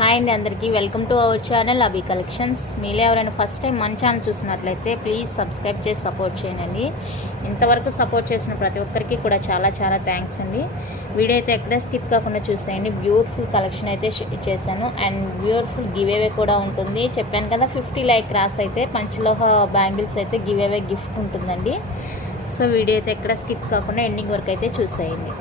Hi అండి, అందరికీ welcome to our channel Abhi collections. మీలో ఎవరైనా ఫస్ట్ టైం మన ఛానల్ చూసినట్లయితే ప్లీజ్ సబ్స్క్రైబ్ చేసి సపోర్ట్ చేయండి. ఇంతవరకు సపోర్ట్ చేసిన ప్రతి ఒక్కరికి కూడా చాలా చాలా థ్యాంక్స్ అండి. వీడియో అయితే ఎక్కడ స్కిప్ కాకుండా చూసేయండి. బ్యూటిఫుల్ కలెక్షన్ అయితే చేశాను అండ్ బ్యూటిఫుల్ గివ్ అవే కూడా ఉంటుంది. చెప్పాను కదా 50 లైక్ క్రాస్ అయితే పంచలోహ బ్యాంగిల్స్ అయితే గివ్ అవే గిఫ్ట్ ఉంటుందండి. సో వీడియో అయితే ఎక్కడ స్కిప్ కాకుండా ఎండింగ్ వరకు అయితే చూసేయండి.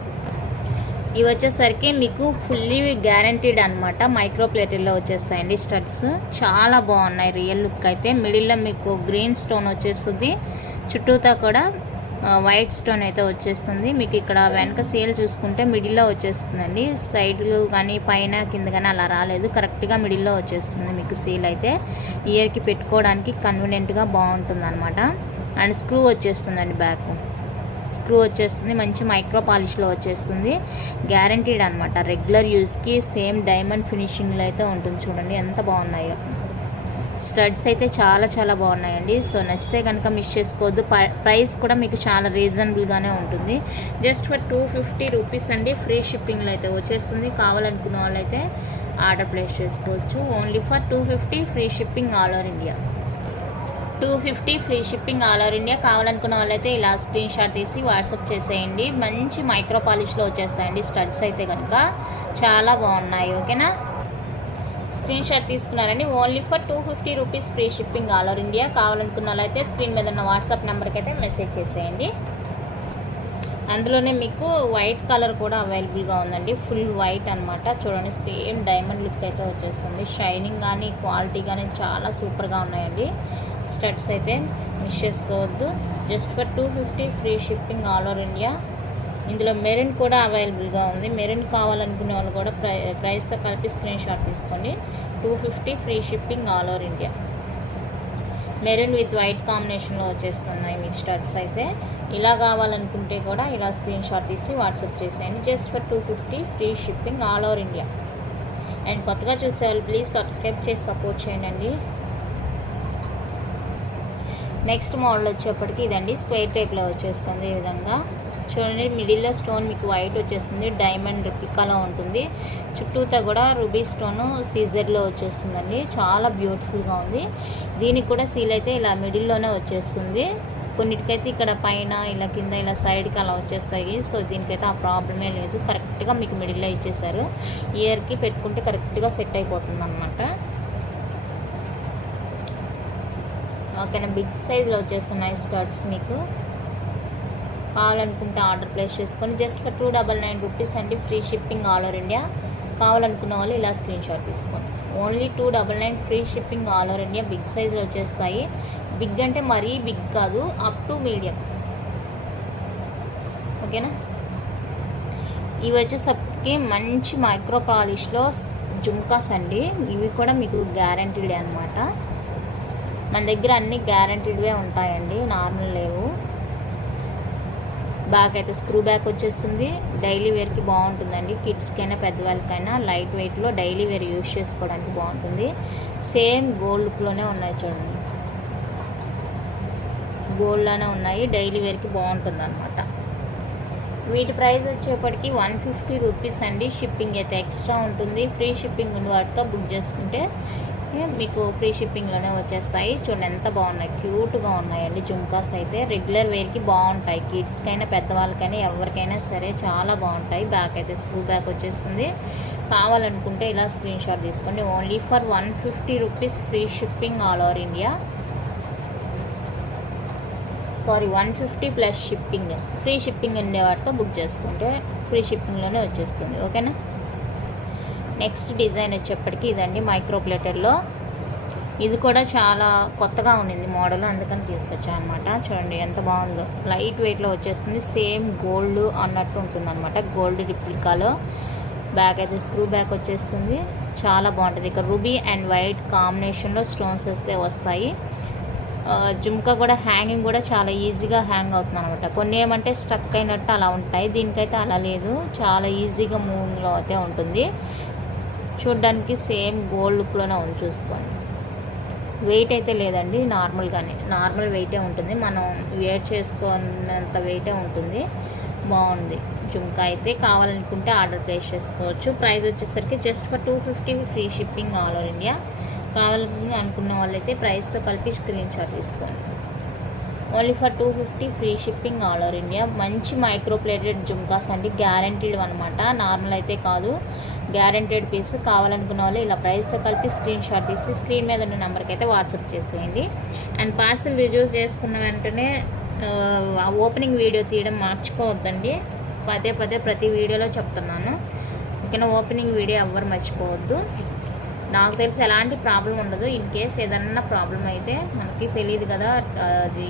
ఇవి వచ్చేసరికి మీకు ఫుల్లీ గ్యారంటీడ్ అనమాట. మైక్రో ప్లేటెల్లో వచ్చేస్తాయండి స్టడ్స్. చాలా బాగున్నాయి రియల్ లుక్ అయితే. మిడిల్లో మీకు గ్రీన్ స్టోన్ వచ్చేస్తుంది, చుట్టూతా కూడా వైట్ స్టోన్ అయితే వచ్చేస్తుంది. మీకు ఇక్కడ వెనక సేల్ చూసుకుంటే మిడిల్లో వచ్చేస్తుందండి. సైడ్లు కానీ పైన కింద కానీ అలా రాలేదు, కరెక్ట్గా మిడిల్లో వచ్చేస్తుంది మీకు సేల్ అయితే. ఇయర్కి పెట్టుకోవడానికి కన్వీనియంట్గా బాగుంటుంది అనమాట. అండ్ స్క్రూ వచ్చేస్తుందండి, బ్యాక్ స్క్రూ వచ్చేస్తుంది. మంచి మైక్రో పాలిష్లో వచ్చేస్తుంది, గ్యారంటీడ్ అనమాట. రెగ్యులర్ యూస్కి సేమ్ డైమండ్ ఫినిషింగ్లో అయితే ఉంటుంది. చూడండి ఎంత బాగున్నాయో. స్టడ్స్ అయితే చాలా చాలా బాగున్నాయండి. సో నచ్చితే కనుక మిస్ చేసుకోవద్దు. ప్రైస్ కూడా మీకు చాలా రీజనబుల్గానే ఉంటుంది. జస్ట్ ఫర్ 250 రూపీస్ అండి. ఫ్రీ షిప్పింగ్లో అయితే వచ్చేస్తుంది. కావాలనుకున్న వాళ్ళైతే ఆర్డర్ ప్లేస్ చేసుకోవచ్చు. Only for 250 free shipping all over India. 250 free shipping all over India. కావాలనుకున్న వాళ్ళైతే ఇలా స్క్రీన్ షాట్ తీసి వాట్సాప్ చేసేయండి. మంచి మైక్రో పాలిష్లో వచ్చేస్తాయండి స్టడ్స్ అయితే కనుక చాలా బాగున్నాయి. ఓకేనా, స్క్రీన్ షాట్ తీసుకున్నారండి. Only for 250 rupees free shipping all over India. కావాలనుకున్న వాళ్ళైతే స్క్రీన్ మీద ఉన్న వాట్సాప్ నెంబర్కి అయితే మెసేజ్ చేసేయండి. అందులోనే మీకు వైట్ కలర్ కూడా అవైలబుల్గా ఉందండి. ఫుల్ వైట్ అనమాట. చూడండి సేమ్ డైమండ్ లుక్ అయితే వచ్చేస్తుంది. షైనింగ్ కానీ క్వాలిటీ కానీ చాలా సూపర్గా ఉన్నాయండి స్టడ్స్ అయితే. మిస్ చేసుకోవద్దు. Just for 250 free shipping all over India. ఇందులో మెరూన్ కూడా అవైలబుల్గా ఉంది. మెరూన్ కావాలనుకునే వాళ్ళు కూడా ప్రైస్తో కలిపి స్క్రీన్ షాట్ తీసుకోండి. 250 free shipping all over India. Maroon with white కాంబినేషన్లో వచ్చేస్తున్నాయి మీకు స్టడ్స్ అయితే. ఇలా కావాలనుకుంటే కూడా ఇలా స్క్రీన్ షాట్ తీసి వాట్సాప్ చేసేయండి. Just for 250 free shipping all over India. And కొత్తగా చూసేవాళ్ళు ప్లీజ్ సబ్స్క్రైబ్ చేసి సపోర్ట్ చేయండి. నెక్స్ట్ మోడల్ వచ్చేప్పటికి ఇదండి. స్క్వేర్ టైప్లో వచ్చేస్తుంది. ఈ విధంగా చూడండి, మిడిల్లో స్టోన్ మీకు వైట్ వచ్చేస్తుంది, డైమండ్ రిప్లికాలో ఉంటుంది. చుట్టూతా కూడా రూబీ స్టోను సీజర్లో వచ్చేస్తుందండి. చాలా బ్యూటిఫుల్గా ఉంది. దీనికి కూడా సీల్ అయితే ఇలా మిడిల్లోనే వచ్చేస్తుంది. కొన్నిటికైతే ఇక్కడ పైన ఇలా కింద ఇలా సైడ్కి అలా వచ్చేస్తాయి. సో దీనికైతే ఆ ప్రాబ్లమే లేదు. కరెక్ట్గా మీకు మిడిల్లో ఇచ్చేసారు. ఇయర్కి పెట్టుకుంటే కరెక్ట్గా సెట్ అయిపోతుంది అనమాట. ఓకేనా, బిగ్ సైజ్లో వచ్చేస్తున్నాయి స్టడ్స్. మీకు కావాలనుకుంటే ఆర్డర్ ప్లేస్ చేసుకొని జస్ట్ ఫర్ 299 రూపీస్ అండి. Free shipping all over India. కావాలనుకున్న వాళ్ళు ఇలా స్క్రీన్ షాట్ తీసుకోండి. Only 299 free shipping all over India. Big సైజ్లో వచ్చేస్తాయి. బిగ్ అంటే మరీ బిగ్ కాదు, అప్ టు మీడియం. ఓకేనా, ఇవి వచ్చేసరికి మంచి మైక్రో పాలిష్లో జుమ్కాస్ అండి. ఇవి కూడా మీకు గ్యారంటీడ్ అనమాట. మన దగ్గర అన్ని గ్యారంటీడ్వే ఉంటాయండి, నార్మల్ లేవు. బ్యాక్ అయితే స్క్రూ బ్యాక్ వచ్చేస్తుంది. డైలీ వేర్కి బాగుంటుందండి. కిడ్స్కైనా పెద్దవాళ్ళకైనా లైట్ వెయిట్లో డైలీ వేర్ యూజ్ చేసుకోవడానికి బాగుంటుంది. సేమ్ గోల్డ్ లుక్లోనే ఉన్నాయి చూడండి, గోల్డ్లోనే ఉన్నాయి. డైలీ వేర్కి బాగుంటుంది అనమాట. వీటి ప్రైస్ వచ్చేప్పటికి 150 రూపీస్ అండి. షిప్పింగ్ అయితే ఎక్స్ట్రా ఉంటుంది. ఫ్రీ షిప్పింగ్ ఉన్న వాటితో బుక్ చేసుకుంటే మీకు ఫ్రీ షిప్పింగ్లోనే వచ్చేస్తాయి. చూడండి ఎంత బాగున్నాయి, క్యూట్గా ఉన్నాయండి జుమ్కాస్ అయితే. రెగ్యులర్ వేర్కి బాగుంటాయి. కిడ్స్కైనా పెద్దవాళ్ళకైనా ఎవరికైనా సరే చాలా బాగుంటాయి. బ్యాక్ అయితే స్క్రూ బ్యాక్ వచ్చేస్తుంది. కావాలనుకుంటే ఇలా స్క్రీన్ షాట్ తీసుకోండి. Only for 150 rupees free shipping all over India. Sorry, 150 plus shipping. Free shipping ఉండే వాటితో బుక్ చేసుకుంటే ఫ్రీ షిప్పింగ్లోనే వచ్చేస్తుంది. ఓకేనా, నెక్స్ట్ డిజైన్ వచ్చేప్పటికి ఇదండి మైక్రో ప్లేటర్లో. ఇది కూడా చాలా కొత్తగా ఉండింది మోడల్, అందుకని తీసుకొచ్చాను అనమాట. చూడండి ఎంత బాగుందో. లైట్ వెయిట్లో వచ్చేస్తుంది. సేమ్ గోల్డ్ అన్నట్టు ఉంటుంది అనమాట, గోల్డ్ రిప్లికాలో. బ్యాక్ అయితే స్క్రూ బ్యాక్ వచ్చేస్తుంది. చాలా బాగుంటుంది. ఇక్కడ రూబీ అండ్ వైట్ కాంబినేషన్లో స్టోన్స్ వస్తే వస్తాయి. జుమ్కా కూడా హ్యాంగింగ్ కూడా చాలా ఈజీగా హ్యాంగ్ అవుతుంది అనమాట. కొన్ని ఏమంటే స్టక్ అయినట్టు అలా ఉంటాయి, దీనికైతే అలా లేదు. చాలా ఈజీగా మూవింగ్లో అయితే ఉంటుంది. చూడ్డానికి సేమ్ గోల్డ్ లుక్లోనే ఉంది. చూసుకోండి, వెయిట్ అయితే లేదండి, నార్మల్ వెయిటే ఉంటుంది. మనం వేర్ చేసుకున్నంత వెయిటే ఉంటుంది. బాగుంది. జుమ్కా అయితే కావాలనుకుంటే ఆర్డర్ ప్లేస్ చేసుకోవచ్చు. ప్రైస్ వచ్చేసరికి just for 250 free shipping all over India. కావాలని అనుకున్న వాళ్ళైతే ప్రైస్తో కలిపి స్క్రీన్ షాట్ తీసుకోండి. Only for 250 free shipping all over India. మంచి మైక్రో ప్లేటెడ్ జుమ్కాస్ అండి, గ్యారంటీడ్ అనమాట, నార్మల్ అయితే కాదు, గ్యారంటీడ్ పీస్. కావాలనుకున్న వాళ్ళు ఇలా ప్రైస్తో కలిపి స్క్రీన్ షాట్ తీసి స్క్రీన్ మీద ఉన్న నెంబర్కి అయితే వాట్సాప్ చేసేయండి. అండ్ పార్సిల్ రిజ్యూస్ చేసుకున్న వెంటనే ఓపెనింగ్ వీడియో తీయడం మర్చిపోవద్దండి. పదే ప్రతి వీడియోలో చెప్తున్నాను, ఓకేనా? ఓపెనింగ్ వీడియో ఎవ్వరు మర్చిపోవద్దు. నాకు తెలిసి ఎలాంటి ప్రాబ్లం ఉండదు. ఇన్ కేస్ ఏదన్నా ప్రాబ్లం అయితే మనకి తెలియదు కదా, అది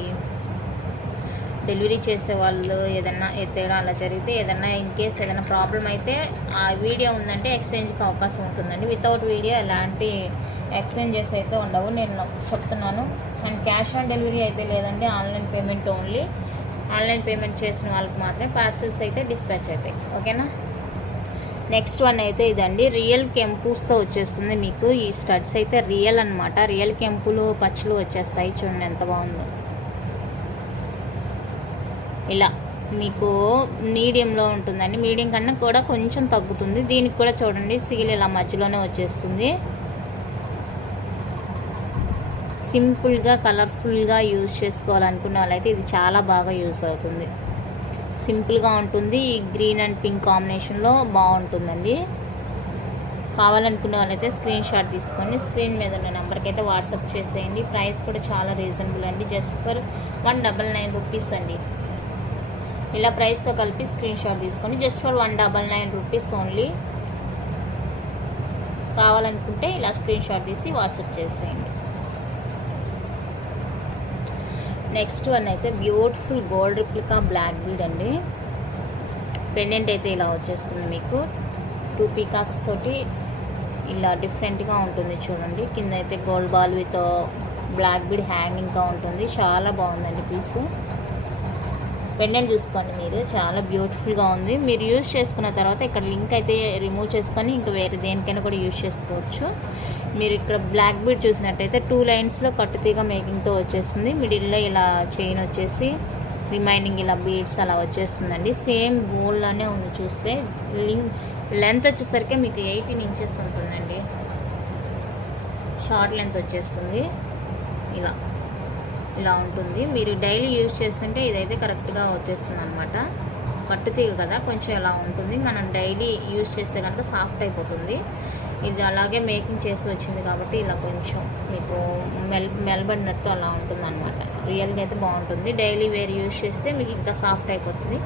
డెలివరీ చేసే వాళ్ళు ఏదన్నా ఎత్తేయడం అలా జరిగితే, ఏదన్నా ఇన్ కేస్ ఏదైనా ప్రాబ్లం అయితే ఆ వీడియో ఉందంటే ఎక్స్చేంజ్కి అవకాశం ఉంటుందండి. వితౌట్ వీడియో ఎలాంటి ఎక్స్చేంజెస్ అయితే ఉండవు, నేను చెప్తున్నాను. అండ్ క్యాష్ ఆన్ డెలివరీ అయితే లేదండి, online payment only. Online payment చేసిన వాళ్ళకి మాత్రమే పార్సిల్స్ అయితే డిస్పాచ్ అవుతాయి, ఓకేనా? నెక్స్ట్ వన్ అయితే ఇదండి, రియల్ కెంపుస్తో వచ్చేస్తుంది మీకు. ఈ స్టడ్స్ అయితే రియల్ అనమాట, రియల్ కెంపులు పచ్చులు వచ్చేస్తాయి. చూడండి ఎంత బాగుందో. ఇలా మీకు మీడియంలో ఉంటుందండి, మీడియం కన్నా కూడా కొంచెం తగ్గుతుంది. దీనికి కూడా చూడండి సీల్ ఇలా మధ్యలోనే వచ్చేస్తుంది. సింపుల్గా కలర్ఫుల్గా యూజ్ చేసుకోవాలనుకున్న వాళ్ళైతే ఇది చాలా బాగా యూజ్ అవుతుంది. సింపుల్గా ఉంటుంది, ఈ గ్రీన్ అండ్ పింక్ కాంబినేషన్లో బాగుంటుందండి. కావాలనుకున్న వాళ్ళైతే స్క్రీన్ షాట్ తీసుకోండి, స్క్రీన్ మీద ఉన్న నెంబర్కి అయితే వాట్సాప్ చేసేయండి. ప్రైస్ కూడా చాలా రీజనబుల్ అండి, జస్ట్ ఫర్ 199 రూపీస్ అండి. ఇలా ప్రైస్తో కలిపి స్క్రీన్ షాట్ తీసుకోండి, జస్ట్ ఫర్ 199 రూపీస్ ఓన్లీ. కావాలనుకుంటే ఇలా స్క్రీన్ షాట్ తీసి వాట్సాప్ చేసేయండి. నెక్స్ట్ వన్ అయితే beautiful gold replica black bead అండి. పెండెంట్ అయితే ఇలా వచ్చేస్తుంది మీకు, 2 పీకాక్స్ తోటి ఇలా డిఫరెంట్గా ఉంటుంది చూడండి. కింద అయితే gold ball with black bead హ్యాంగింగ్గా ఉంటుంది. చాలా బాగుందండి పీస్. పెండెంట్ చూసుకోండి మీరు, చాలా బ్యూటిఫుల్గా ఉంది. మీరు యూజ్ చేసుకున్న తర్వాత ఇక్కడ లింక్ అయితే రిమూవ్ చేసుకొని ఇంకా వేరే దేనికైనా కూడా యూజ్ చేసుకోవచ్చు. మీరు ఇక్కడ బ్లాక్ బీడ్ చూసినట్టయితే 2 లైన్స్లో కట్టుతీగ మేకింగ్తో వచ్చేస్తుంది. మిడిల్లో ఇలా చైన్ వచ్చేసి రిమైనింగ్ ఇలా బీడ్స్ అలా వచ్చేస్తుందండి. సేమ్ గోల్డ్లోనే ఉంది. చూస్తే లెంత్ వచ్చేసరికి మీకు 18 ఇంచెస్ ఉంటుందండి, షార్ట్ లెంత్ వచ్చేస్తుంది. ఇలా ఉంటుంది. మీరు డైలీ యూజ్ చేస్తుంటే ఇదైతే కరెక్ట్గా వచ్చేస్తుంది అనమాట. కట్టుతీగ కదా కొంచెం ఇలా ఉంటుంది, మనం డైలీ యూజ్ చేస్తే కనుక సాఫ్ట్ అయిపోతుంది. ఇది అలాగే మేకింగ్ చేసి వచ్చింది కాబట్టి ఇలా కొంచెం మీకు మెలబడినట్టు అలా ఉంటుంది అనమాట. రియల్గా అయితే బాగుంటుంది, డైలీ వేర్ యూజ్ చేస్తే మీకు ఇంకా సాఫ్ట్ అయిపోతుంది.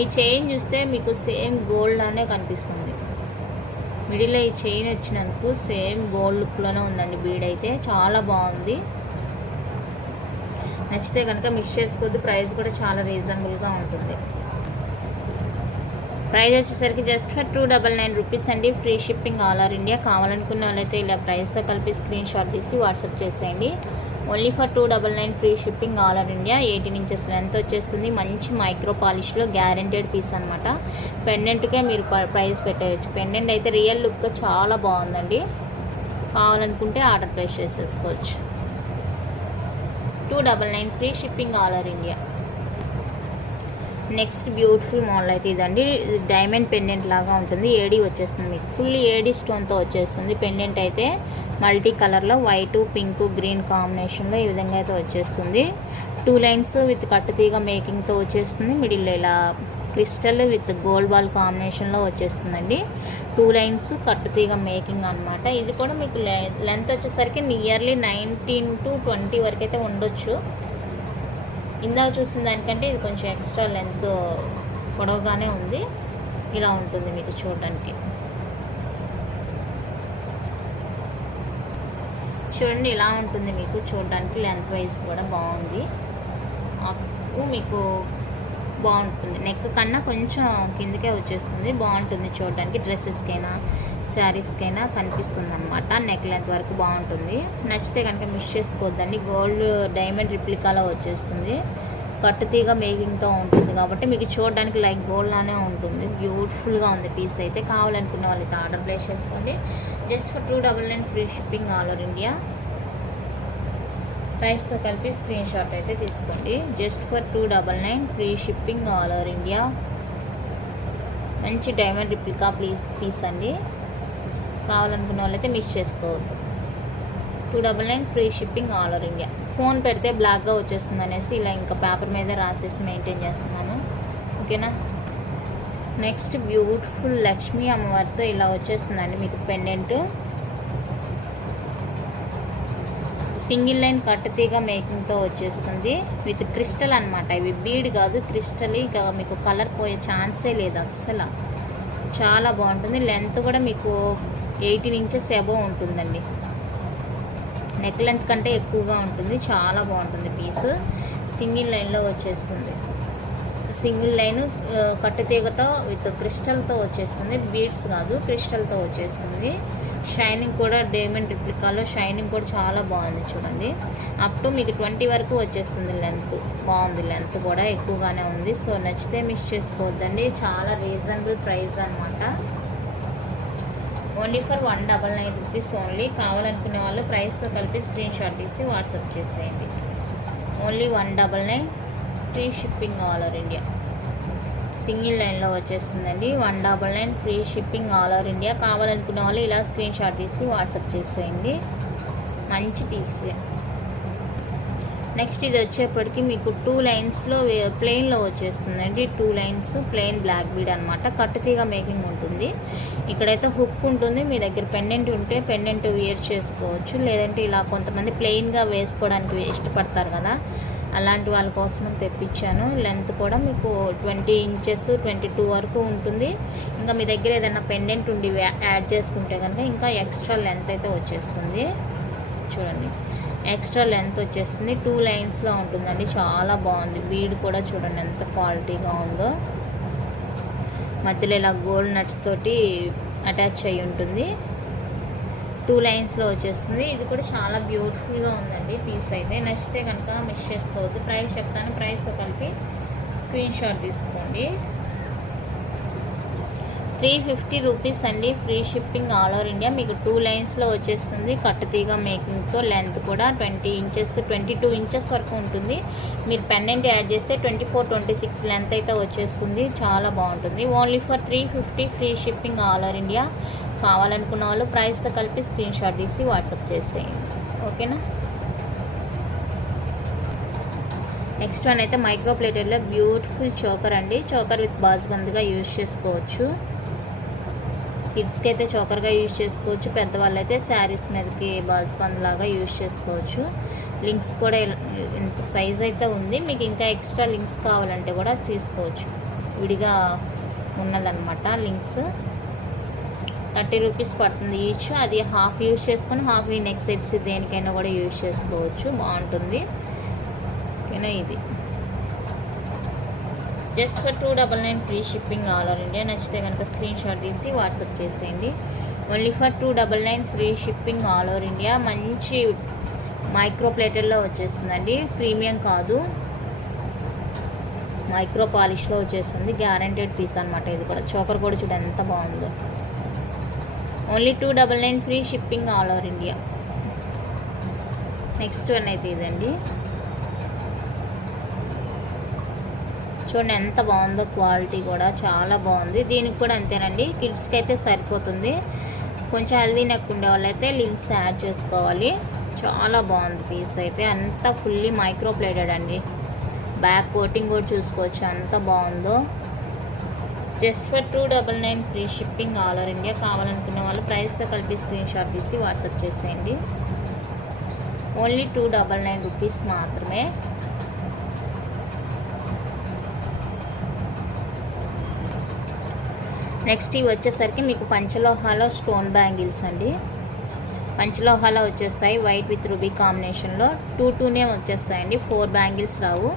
ఈ చైన్ చూస్తే మీకు సేమ్ గోల్డ్ లానే కనిపిస్తుంది. మిడిల్లో ఈ చైన్ వచ్చినందుకు సేమ్ గోల్డ్ లుక్లోనే ఉందండి. బీడ్ అయితే చాలా బాగుంది, నచ్చితే కనుక మిస్ చేసుకోవద్దు. ప్రైస్ కూడా చాలా రీజనబుల్గా ఉంటుంది. ప్రైస్ వచ్చేసరికి జస్ట్ ఫర్ 299 రూపీస్ అండి, free shipping all over India. కావాలనుకున్న వాళ్ళైతే ఇలా ప్రైస్తో కలిపి స్క్రీన్ షాట్ తీసి వాట్సాప్ చేసేయండి. Only for 299 free shipping all over India. 18 inches length వచ్చేస్తుంది. మంచి మైక్రో పాలిష్లో గ్యారెంటెడ్ పీస్ అనమాట. పెండెంట్కే మీరు ప్రైస్ పెట్టేయచ్చు. పెండెంట్ అయితే రియల్ లుక్తో చాలా బాగుందండి. కావాలనుకుంటే ఆర్డర్ ప్లేస్ చేసేసుకోవచ్చు. 299 free shipping all over India. Next beautiful model అయితే ఇదండి, డైమండ్ పెండెంట్ లాగా ఉంటుంది. ఏడీ వచ్చేస్తుంది మీకు, ఫుల్లీ ఏడీ స్టోన్తో వచ్చేస్తుంది. పెండెంట్ అయితే మల్టీ కలర్లో వైట్ పింక్ గ్రీన్ కాంబినేషన్లో ఈ విధంగా అయితే వచ్చేస్తుంది. 2 లైన్స్ విత్ కట్టుతీగ మేకింగ్తో వచ్చేస్తుంది. మిడిల్లో ఇలా క్రిస్టల్ విత్ గోల్డ్ బాల్ కాంబినేషన్లో వచ్చేస్తుందండి. 2 లైన్స్ కట్టుతీగ మేకింగ్ అనమాట. ఇది కూడా మీకు లెంత్ వచ్చేసరికి నియర్లీ 19 to 20 వరకు అయితే ఉండొచ్చు. ఇందాక చూసిన దానికంటే ఇది కొంచెం ఎక్స్ట్రా లెంత్ పొడవుగానే ఉంది. ఇలా ఉంటుంది మీకు చూడడానికి. చూడండి ఇలా ఉంటుంది మీకు చూడడానికి. లెంత్ వైజ్ కూడా బాగుంది, మీకు బాగుంటుంది. నెక్ కన్నా కొంచెం కిందకే వచ్చేస్తుంది, బాగుంటుంది చూడడానికి. డ్రెస్సెస్కైనా శారీస్కైనా కనిపిస్తుంది అనమాట. నెక్ లెంత్ వరకు బాగుంటుంది. నచ్చితే కనుక మిస్ చేసుకోవద్దండి. గోల్డ్ డైమండ్ రిప్లికాలో వచ్చేస్తుంది. కట్టుతీగ మేకింగ్తో ఉంటుంది కాబట్టి మీకు చూడడానికి లైక్ గోల్డ్ లానే ఉంటుంది. బ్యూటిఫుల్గా ఉంది పీస్ అయితే. కావాలనుకున్న వాళ్ళకి ఆర్డర్ ప్లేస్ చేసుకోండి. Just for 299 free shipping all over India. ప్రైస్తో కలిపి స్క్రీన్ షాట్ అయితే తీసుకోండి. Just for 299 free shipping all over India. మంచి డైమండ్ రిప్లికా పీస్ అండి. కావాలనుకున్న వాళ్ళైతే మిస్ చేసుకోవద్దు. 299 free shipping all over India. Phone పెడితే బ్లాక్గా వచ్చేస్తుంది అనేసి ఇలా ఇంకా పేపర్ మీద రాసేసి మెయింటైన్ చేస్తున్నాను. ఓకేనా. నెక్స్ట్ బ్యూటిఫుల్ లక్ష్మీ అమ్మవారితో ఇలా వచ్చేస్తుందండి మీకు పెండెంట్. సింగిల్ లైన్ కట్టుతీగ మేకింగ్తో వచ్చేస్తుంది విత్ క్రిస్టల్ అనమాట. ఇవి బీడ్ కాదు, క్రిస్టల్. ఇక మీకు కలర్ పోయే ఛాన్సే లేదు అస్సలు. చాలా బాగుంటుంది. లెంత్ కూడా మీకు 18 ఇంచెస్ అబోవ్ ఉంటుందండి. నెక్ లెంత్ కంటే ఎక్కువగా ఉంటుంది. చాలా బాగుంటుంది పీస్. సింగిల్ లైన్లో వచ్చేస్తుంది. సింగిల్ లైన్ కట్టుతీగతో విత్ క్రిస్టల్తో వచ్చేస్తుంది. బీడ్స్ కాదు, క్రిస్టల్తో వచ్చేస్తుంది. షైనింగ్ కూడా డైమండ్ రిప్లికాలో షైనింగ్ కూడా చాలా బాగుంది చూడండి. అప్ టు మీకు 20 వరకు వచ్చేస్తుంది లెంత్. బాగుంది, లెంత్ కూడా ఎక్కువగానే ఉంది. సో నచ్చితే మిస్ చేసుకోవద్దండి. చాలా రీజనబుల్ ప్రైస్ అనమాట. Only for 199 rupees only. కావాలనుకునే వాళ్ళు ప్రైస్తో కలిపి స్క్రీన్ షాట్ తీసి వాట్సాప్ చేసేయండి. Only 199 free shipping all over India. Single లైన్లో వచ్చేస్తుందండి. 199 free shipping all over India. కావాలనుకునే వాళ్ళు ఇలా స్క్రీన్ షాట్ తీసి వాట్సాప్ చేసేయండి. మంచి పీస్. నెక్స్ట్ ఇది వచ్చేప్పటికి మీకు 2 లైన్స్లో ప్లెయిన్లో వచ్చేస్తుందండి. 2 లైన్స్ ప్లెయిన్ బ్లాక్ బీడ్ అనమాట. కట్టుతీగ మేకింగ్ ఉంటుంది. ఇక్కడైతే హుక్ ఉంటుంది. మీ దగ్గర పెండెంట్ ఉంటే పెండెంట్ వేర్ చేసుకోవచ్చు. లేదంటే ఇలా కొంతమంది ప్లెయిన్గా వేసుకోవడానికి ఇష్టపడతారు కదా, అలాంటి వాళ్ళ కోసం తెప్పించాను. లెంత్ కూడా మీకు 20 ఇంచెస్ 22 వరకు ఉంటుంది. ఇంకా మీ దగ్గర ఏదైనా పెండెంట్ ఉండి యాడ్ చేసుకుంటే కనుక ఇంకా ఎక్స్ట్రా లెంత్ అయితే వచ్చేస్తుంది. చూడండి, ఎక్స్ట్రా లెంత్ వచ్చేస్తుంది. 2 లైన్స్లో ఉంటుందండి. చాలా బాగుంది. బీడ్ కూడా చూడండి ఎంత క్వాలిటీగా ఉందో. మధ్యలో ఇలా గోల్డ్ నట్స్ తోటి అటాచ్ అయ్యి ఉంటుంది. 2 లైన్స్లో వచ్చేస్తుంది. ఇది కూడా చాలా బ్యూటిఫుల్గా ఉందండి పీస్ అయితే. నచ్చితే కనుక మిస్ చేసుకోవద్దు. ప్రైస్ చెప్తాను, ప్రైస్తో కలిపి స్క్రీన్ షాట్ తీసుకోండి. 350 రూపీస్ అండి. Free shipping all over India. మీకు 2 లైన్స్లో వచ్చేస్తుంది. కట్టుతీగ మేకింగ్తో. లెంత్ కూడా 20 ఇంచెస్ 22 ఇంచెస్ వరకు ఉంటుంది. మీరు పెండెంట్ యాడ్ చేస్తే 24-26 లెంత్ అయితే వచ్చేస్తుంది. చాలా బాగుంటుంది. Only for 350 free shipping all over India. కావాలనుకున్న వాళ్ళు ప్రైస్తో కలిపి స్క్రీన్ షాట్ తీసి వాట్సాప్ చేసేయండి. ఓకేనా. నెక్స్ట్ వన్ అయితే మైక్రో ప్లేటెడ్లో బ్యూటిఫుల్ చోకర్ అండి. చోకర్ విత్ బాజ్బంద్గా యూజ్ చేసుకోవచ్చు. కిడ్స్కి అయితే చోకర్గా యూజ్ చేసుకోవచ్చు. పెద్దవాళ్ళు అయితే శారీస్ మీదకి బాజ్బంద్ లాగా యూజ్ చేసుకోవచ్చు. లింక్స్ కూడా ఇంత సైజ్ అయితే ఉంది. మీకు ఇంకా ఎక్స్ట్రా లింక్స్ కావాలంటే కూడా తీసుకోవచ్చు. విడిగా ఉన్నదన్నమాట లింక్స్. 30 రూపీస్ పడుతుంది ఈచ్. అది హాఫ్ యూజ్ చేసుకొని హాఫ్ ఈ నెక్ సెట్స్ దేనికైనా కూడా యూజ్ చేసుకోవచ్చు. బాగుంటుంది. ఓకేనా. ఇది just for 299 free shipping all over India. నచ్చితే కనుక స్క్రీన్ షాట్ తీసి వాట్సాప్ చేసేయండి. Only for 299 free shipping all over India. మంచి మైక్రో ప్లేటెడ్లో వచ్చేస్తుందండి. ప్రీమియం కాదు, మైక్రో పాలిష్లో వచ్చేస్తుంది. గ్యారంటెడ్ పీస్ అనమాట. ఇది కూడా చోకర్ కూడా చూడండి ఎంత బాగుందో. Only 299 free shipping all over India. Next one అయితే ఇదండి. చూడండి ఎంత బాగుందో. క్వాలిటీ కూడా చాలా బాగుంది. దీనికి కూడా అంతేనండి. కిడ్స్కి అయితే సరిపోతుంది. కొంచెం హెల్దీ నెక్ ఉండే వాళ్ళైతే లింక్స్ యాడ్ చేసుకోవాలి. చాలా బాగుంది పీస్ అయితే. అంతా ఫుల్లీ మైక్రో ప్లేటెడ్ అండి. బ్యాక్ కోటింగ్ కూడా చూసుకోవచ్చు ఎంత బాగుందో. Just for 299 free shipping all over India. కావాలనుకునే వాళ్ళు ప్రైస్తో కలిపి స్క్రీన్ షాట్ తీసి వాట్సాప్ చేసేయండి. ఓన్లీ 299 రూపీస్ మాత్రమే. నెక్స్ట్ ఇవి వచ్చేసరికి మీకు పంచలోహాలో స్టోన్ బ్యాంగిల్స్ అండి. పంచలోహాలో వచ్చేస్తాయి. వైట్ విత్ రూబీ కాంబినేషన్లో 2-2నే వచ్చేస్తాయండి. 4 బ్యాంగిల్స్ రావు.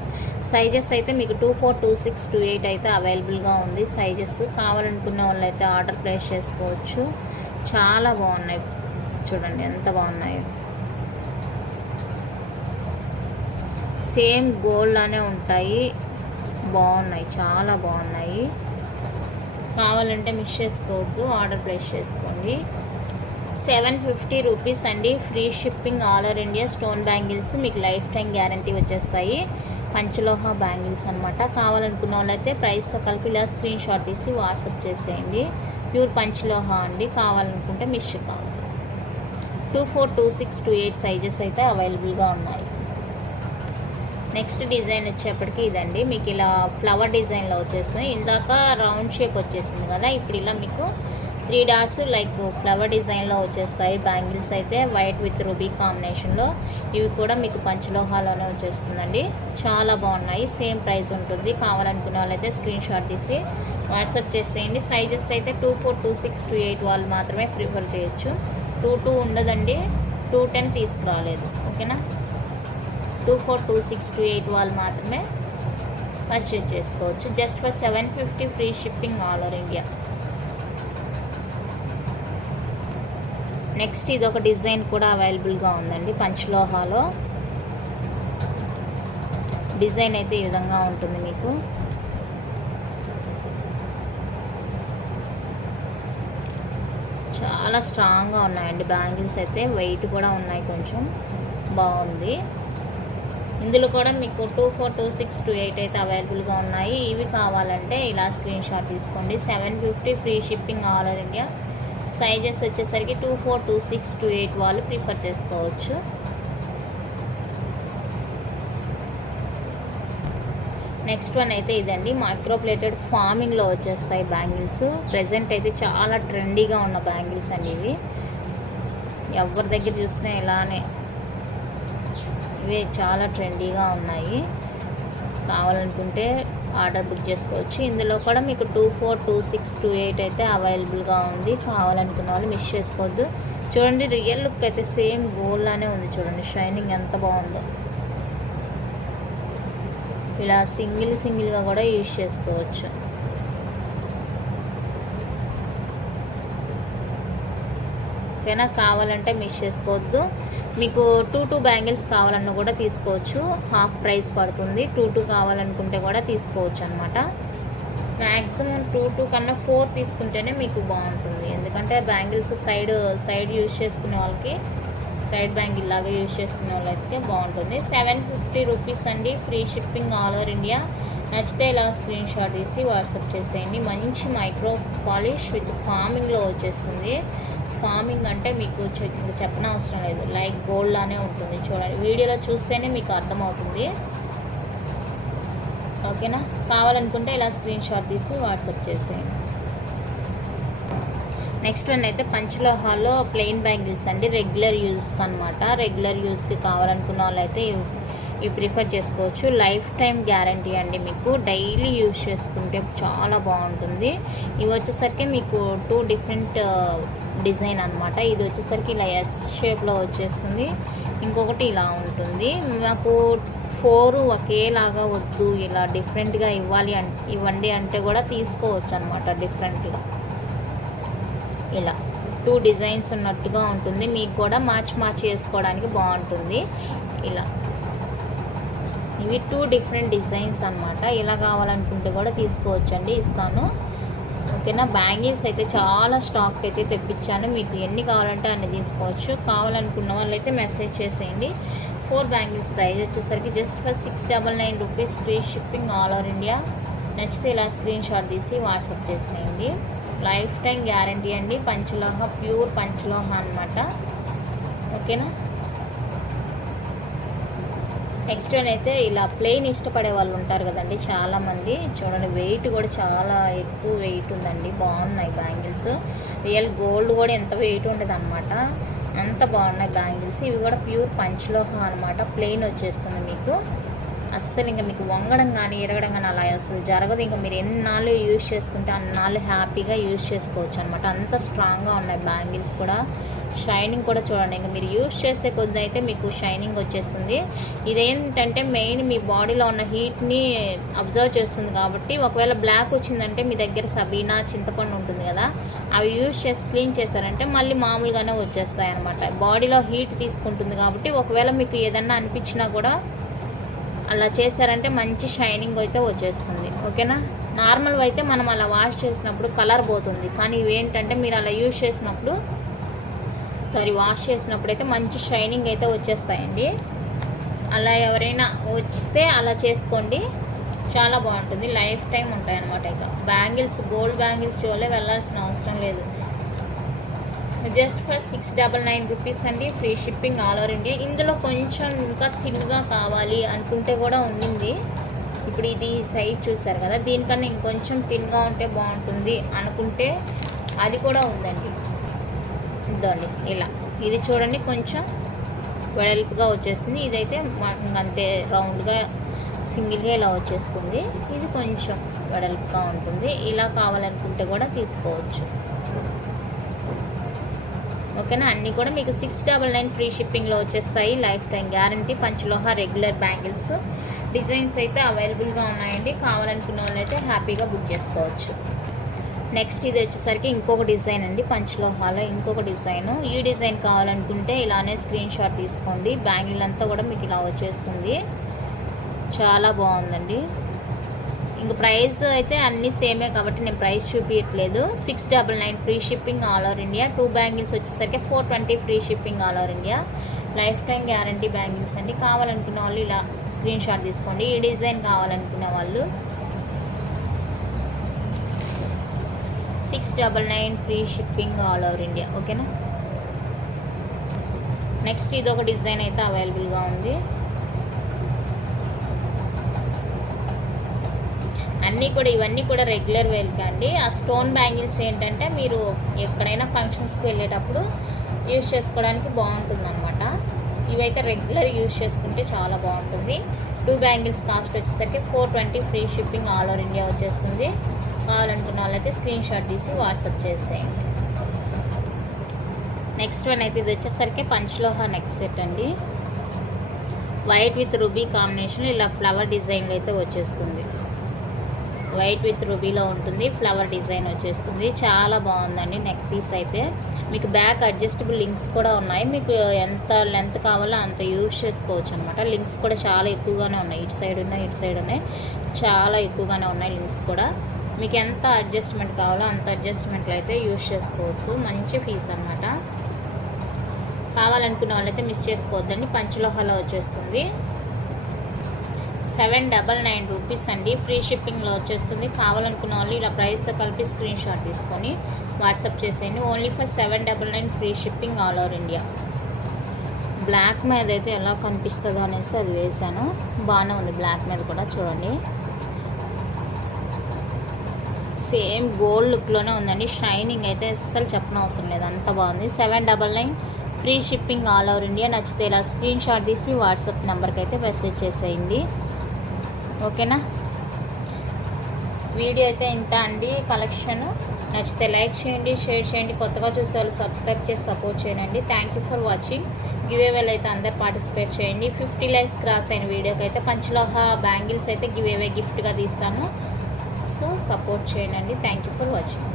సైజెస్ అయితే మీకు 24, 26, 28 అయితే అవైలబుల్గా ఉంది సైజెస్. కావాలనుకున్న వాళ్ళు అయితే ఆర్డర్ ప్లేస్ చేసుకోవచ్చు. చాలా బాగున్నాయి. చూడండి ఎంత బాగున్నాయి. సేమ్ గోల్డ్ లానే ఉంటాయి. బాగున్నాయి, చాలా బాగున్నాయి. కావాలంటే మిస్ చేసుకోవద్దు. ఆర్డర్ ప్లేస్ చేసుకోండి. 750 రూపీస్ అండి. Free shipping all over India. Stone bangles మీకు లైఫ్ టైం గ్యారంటీ వచ్చేస్తాయి. పంచలోహ బ్యాంగిల్స్ అనమాట. కావాలనుకున్న వాళ్ళైతే ప్రైస్తో కలిపి ఇలా స్క్రీన్ షాట్ తీసి వాట్సాప్ చేసేయండి. ప్యూర్ పంచలోహ అండి. కావాలనుకుంటే మిస్ కావాలి. 24, 26, 28 సైజెస్ అయితే అవైలబుల్గా ఉన్నాయి. నెక్స్ట్ డిజైన్ వచ్చేప్పటికి ఇదండి. మీకు ఇలా ఫ్లవర్ డిజైన్లో వచ్చేస్తుంది. ఇందాక రౌండ్ షేప్ వచ్చేసింది కదా, ఇప్పుడు ఇలా మీకు 3 డాట్స్ లైక్ ఫ్లవర్ డిజైన్లో వచ్చేస్తాయి. బ్యాంగిల్స్ అయితే వైట్ విత్ రూబీ కాంబినేషన్లో. ఇవి కూడా మీకు పంచలోహాలోనే వచ్చేస్తుందండి. చాలా బాగున్నాయి. సేమ్ ప్రైస్ ఉంటుంది. కావాలనుకునే వాళ్ళైతే స్క్రీన్ షాట్ తీసి వాట్సాప్ చేసేయండి. సైజెస్ అయితే 24, 26, 28 వాళ్ళు మాత్రమే ప్రిఫర్ చేయొచ్చు. 22 ఉండదండి. 210 తీసుకురాలేదు. ఓకేనా. 24, 26, 28 వాళ్ళు మాత్రమే పర్చేజ్ చేసుకోవచ్చు. Just for 750 free shipping all over India. Next ఇది ఒక డిజైన్ కూడా అవైలబుల్గా ఉందండి. పంచలోహాలో డిజైన్ అయితే ఈ విధంగా ఉంటుంది. మీకు చాలా స్ట్రాంగ్గా ఉన్నాయండి బ్యాంగిల్స్ అయితే. వెయిట్ కూడా ఉన్నాయి. కొంచెం బాగుంది. ఇందులో కూడా మీకు 24, 26, 28 అయితే అవైలబుల్గా ఉన్నాయి. ఇవి కావాలంటే ఇలా స్క్రీన్ షాట్ తీసుకోండి. 750 free shipping all over India. Sizes వచ్చేసరికి 24, 26, 28 వాళ్ళు ప్రిఫర్ చేసుకోవచ్చు. నెక్స్ట్ వన్ అయితే ఇదండి. మైక్రోప్లేటెడ్ ఫార్మింగ్లో వచ్చేస్తాయి బ్యాంగిల్స్. ప్రజెంట్ అయితే చాలా ట్రెండీగా ఉన్న బ్యాంగిల్స్ అండి ఇవి. ఎవరి దగ్గర చూసినా ఇలానే ఇవి చాలా ట్రెండీగా ఉన్నాయి. కావాలనుకుంటే ఆర్డర్ బుక్ చేసుకోవచ్చు. ఇందులో కూడా మీకు 24, 26, 28 అయితే అవైలబుల్గా ఉంది. కావాలనుకున్న వాళ్ళు మిస్ చేసుకోవద్దు. చూడండి, రియల్ లుక్ అయితే సేమ్ గోల్డ్ లానే ఉంది. చూడండి షైనింగ్ ఎంత బాగుందో. ఇలా సింగిల్గా కూడా యూజ్ చేసుకోవచ్చు. ఓకేనా. కావాలంటే మిస్ చేసుకోవద్దు. మీకు 2 బ్యాంగిల్స్ కావాలన్నా కూడా తీసుకోవచ్చు. హాఫ్ ప్రైస్ పడుతుంది. 2 కావాలనుకుంటే కూడా తీసుకోవచ్చు అనమాట. మ్యాక్సిమం 2 కన్నా 4 తీసుకుంటేనే మీకు బాగుంటుంది. ఎందుకంటే బ్యాంగిల్స్ సైడ్ యూజ్ చేసుకునే వాళ్ళకి, సైడ్ బ్యాంగిల్ లాగా యూజ్ చేసుకునే వాళ్ళకి బాగుంటుంది. 750 రూపీస్ అండి. Free shipping all over India. నచ్చితే ఇలా స్క్రీన్ షాట్ తీసి వాట్సాప్ చేసేయండి. మంచి మైక్రో పాలిష్ విత్ ఫార్మింగ్లో వచ్చేస్తుంది. ఫార్మింగ్ అంటే మీకు చెప్పనవసరం లేదు. లైక్ గోల్డ్ లానే ఉంటుంది. చూడండి, వీడియోలో చూస్తేనే మీకు అర్థమవుతుంది. ఓకేనా. కావాలనుకుంటే ఇలా స్క్రీన్ షాట్ తీసి వాట్సాప్ చేసేయండి. నెక్స్ట్ వన్ అయితే పంచలోహాల్లో ప్లెయిన్ బ్యాంగిల్స్ అండి. రెగ్యులర్ యూజ్కి అనమాట. రెగ్యులర్ యూజ్కి కావాలనుకున్న వాళ్ళైతే ఇవి ప్రిఫర్ చేసుకోవచ్చు. లైఫ్ టైం గ్యారంటీ అండి. మీకు డైలీ యూజ్ చేసుకుంటే చాలా బాగుంటుంది. ఇవి వచ్చేసరికి మీకు 2 డిఫరెంట్ డిజైన్ అనమాట. ఇది వచ్చేసరికి ఇలా ఎస్ షేప్లో వచ్చేస్తుంది. ఇంకొకటి ఇలా ఉంటుంది. మాకు 4 ఒకేలాగా వద్దు, ఇలా డిఫరెంట్గా ఇవ్వండి అంటే కూడా తీసుకోవచ్చు అనమాట. డిఫరెంట్గా ఇలా 2 డిజైన్స్ ఉన్నట్టుగా ఉంటుంది. మీకు కూడా మార్చి చేసుకోవడానికి బాగుంటుంది. ఇలా ఇవి 2 డిఫరెంట్ డిజైన్స్ అనమాట. ఇలా కావాలనుకుంటే కూడా తీసుకోవచ్చండి. ఇస్తాను. ఓకేనా. బ్యాంగిల్స్ అయితే చాలా స్టాక్ అయితే తెప్పించాను. మీకు ఎన్ని కావాలంటే అన్ని తీసుకోవచ్చు. కావాలనుకున్న వాళ్ళైతే మెసేజ్ చేసేయండి. 4 బ్యాంగిల్స్ ప్రైస్ వచ్చేసరికి just for 699 rupees. Free shipping all over India. నచ్చితే ఇలా స్క్రీన్ షాట్ తీసి వాట్సాప్ చేసేయండి. లైఫ్ టైం గ్యారంటీ అండి. పంచలోహ, ప్యూర్ పంచలోహ అనమాట. ఓకేనా. నెక్స్ట్ వన్ అయితే ఇలా ప్లెయిన్ ఇష్టపడే వాళ్ళు ఉంటారు కదండి చాలామంది. చూడండి, వెయిట్ కూడా చాలా ఎక్కువ వెయిట్ ఉందండి. బాగున్నాయి బ్యాంగిల్స్. రియల్ గోల్డ్ కూడా ఎంత వెయిట్ ఉండదు అనమాట. అంత బాగున్నాయి బ్యాంగిల్స్. ఇవి కూడా ప్యూర్ పంచలోహ అనమాట. ప్లెయిన్ వచ్చేస్తుంది మీకు. అస్సలు ఇంకా మీకు వంగడం కానీ ఇరగడం కానీ అలా అసలు జరగదు. ఇంకా మీరు ఎన్నాళ్ళు యూజ్ చేసుకుంటే అన్నాళ్ళు హ్యాపీగా యూజ్ చేసుకోవచ్చు అనమాట. అంత స్ట్రాంగ్గా ఉన్నాయి బ్యాంగిల్స్ కూడా. షైనింగ్ కూడా చూడండి, ఇంకా మీరు యూజ్ చేసే కొద్ది అయితే మీకు షైనింగ్ వచ్చేస్తుంది. ఇదేంటంటే మెయిన్ మీ బాడీలో ఉన్న హీట్ని అబ్జర్వ్ చేస్తుంది కాబట్టి ఒకవేళ బ్లాక్ వచ్చిందంటే మీ దగ్గర సబీనా, చింతపండు ఉంటుంది కదా, అవి యూజ్ చేసి క్లీన్ చేశారంటే మళ్ళీ మామూలుగానే వచ్చేస్తాయి అనమాట. బాడీలో హీట్ తీసుకుంటుంది కాబట్టి ఒకవేళ మీకు ఏదన్నా అనిపించినా కూడా అలా చేశారంటే మంచి షైనింగ్ అయితే వచ్చేస్తుంది. ఓకేనా. నార్మల్గా అయితే మనం అలా వాష్ చేసినప్పుడు కలర్ పోతుంది. కానీ ఇవేంటంటే మీరు అలా యూజ్ చేసినప్పుడు వాష్ చేసినప్పుడు అయితే మంచి షైనింగ్ అయితే వచ్చేస్తాయండి. అలా ఎవరైనా వస్తే అలా చేసుకోండి, చాలా బాగుంటుంది. లైఫ్ టైం ఉంటాయి అన్నమాట. ఇక బ్యాంగిల్స్, గోల్డ్ బ్యాంగిల్స్ జోలే వెళ్ళాల్సిన అవసరం లేదు. జస్ట్ ఫర్ 699 రూపీస్ అండి. Free shipping all over India. ఇందులో కొంచెం ఇంకా థిన్గా కావాలి అనుకుంటే కూడా ఉండింది. ఇప్పుడు ఇది సైజ్ చూసారు కదా, దీనికన్నా ఇంకొంచెం థిన్గా ఉంటే బాగుంటుంది అనుకుంటే అది కూడా ఉందండి. ఇదండి ఇలా, ఇది చూడండి కొంచెం వెడల్పుగా వచ్చేస్తుంది. ఇదైతే అంతే రౌండ్గా సింగిల్గా ఇలా వచ్చేస్తుంది. ఇది కొంచెం వెడల్పుగా ఉంటుంది. ఇలా కావాలనుకుంటే కూడా తీసుకోవచ్చు. ఓకేనా, అన్నీ కూడా మీకు 699 ఫ్రీ షిప్పింగ్లో వచ్చేస్తాయి. Lifetime guarantee. పంచలోహ రెగ్యులర్ బ్యాంగిల్స్ డిజైన్స్ అయితే అవైలబుల్గా ఉన్నాయండి. కావాలనుకున్న వాళ్ళు అయితే హ్యాపీగా బుక్ చేసుకోవచ్చు. నెక్స్ట్ ఇది వచ్చేసరికి ఇంకొక డిజైన్ అండి. పంచలోహాలో ఇంకొక డిజైను. ఈ డిజైన్ కావాలనుకుంటే ఇలానే స్క్రీన్ షాట్ తీసుకోండి. బ్యాంగిల్ అంతా కూడా మీకు ఇలా వచ్చేస్తుంది. చాలా బాగుందండి. ఇంక ప్రైస్ అయితే అన్నీ సేమే కాబట్టి నేను ప్రైస్ చూపించట్లేదు. 699 free shipping all over India. 2 bangles వచ్చేసరికి 420 free shipping all over India. Life time guarantee bangles అండి. కావాలనుకున్న వాళ్ళు ఇలా స్క్రీన్ షాట్ తీసుకోండి. ఈ డిజైన్ కావాలనుకునే వాళ్ళు 699 free shipping all over India. ఓకేనా, నెక్స్ట్ ఇది ఒక డిజైన్ అయితే అవైలబుల్గా ఉంది. అన్నీ కూడా ఇవన్నీ కూడా రెగ్యులర్ వేర్కి అండి. ఆ స్టోన్ బ్యాంగిల్స్ ఏంటంటే మీరు ఎక్కడైనా ఫంక్షన్స్కి వెళ్ళేటప్పుడు యూజ్ చేసుకోవడానికి బాగుంటుంది అనమాట. ఇవైతే రెగ్యులర్ యూజ్ చేసుకుంటే చాలా బాగుంటుంది. 2 బ్యాంగిల్స్ కాస్ట్ వచ్చేసరికి 420 free shipping all over India వచ్చేస్తుంది. కావాలనుకున్న వాళ్ళైతే స్క్రీన్ షాట్ తీసి వాట్సాప్ చేసేయండి. నెక్స్ట్ వన్ అయితే ఇది వచ్చేసరికి పంచలోహ నెక్ సెట్ అండి. వైట్ విత్ రూబీ కాంబినేషన్ ఇలా ఫ్లవర్ డిజైన్లో అయితే వచ్చేస్తుంది. వైట్ విత్ రూబీలో ఉంటుంది. ఫ్లవర్ డిజైన్ వచ్చేస్తుంది. చాలా బాగుందండి నెక్ పీస్ అయితే. మీకు బ్యాక్ అడ్జస్టబుల్ లింక్స్ కూడా ఉన్నాయి. మీకు ఎంత లెంత్ కావాలో అంత యూజ్ చేసుకోవచ్చు అనమాట. లింక్స్ కూడా చాలా ఎక్కువగానే ఉన్నాయి. ఇటు సైడ్ ఉన్నాయి. చాలా ఎక్కువగానే ఉన్నాయి లింక్స్ కూడా. మీకు ఎంత అడ్జస్ట్మెంట్ కావాలో అంత అడ్జస్ట్మెంట్లో అయితే యూజ్ చేసుకోవచ్చు. మంచి పీస్ అనమాట. కావాలనుకున్న వాళ్ళైతే మిస్ చేసుకోవద్దండి. పంచలోహాలో వచ్చేస్తుంది. 799 రూపీస్ అండి. ఫ్రీ షిప్పింగ్లో వచ్చేస్తుంది. కావాలనుకున్న వాళ్ళు ఇలా ప్రైస్తో కలిపి స్క్రీన్ షాట్ తీసుకొని వాట్సాప్ చేసేయండి. Only for 799 free shipping all over India. Black మీద అయితే ఎలా కనిపిస్తుందో అనేసి అది వేసాను. బాగానే ఉంది బ్లాక్ మీద కూడా. చూడండి సేమ్ గోల్డ్ లుక్లోనే ఉందండి. షైనింగ్ అయితే అస్సలు చెప్పనవసరం లేదు, అంత బాగుంది. 799 free shipping all over India. నచ్చితే ఇలా స్క్రీన్ షాట్ తీసి వాట్సాప్ నెంబర్కి అయితే మెసేజ్ చేసేయండి. ఓకేనా, వీడియో అయితే ఇంత అండి. కలెక్షన్ నచ్చితే లైక్ చేయండి, షేర్ చేయండి. కొత్తగా చూసే వాళ్ళు సబ్స్క్రైబ్ చేసి సపోర్ట్ చేయండి. Thank you for watching. గివేవేలు అయితే అందరు పార్టిసిపేట్ చేయండి. 50 లైక్స్ క్రాస్ అయిన వీడియోకి అయితే పంచలోహ బ్యాంగిల్స్ అయితే గివేవే గిఫ్ట్గా తీస్తాను. సో సపోర్ట్ చేయండి. Thank you for watching.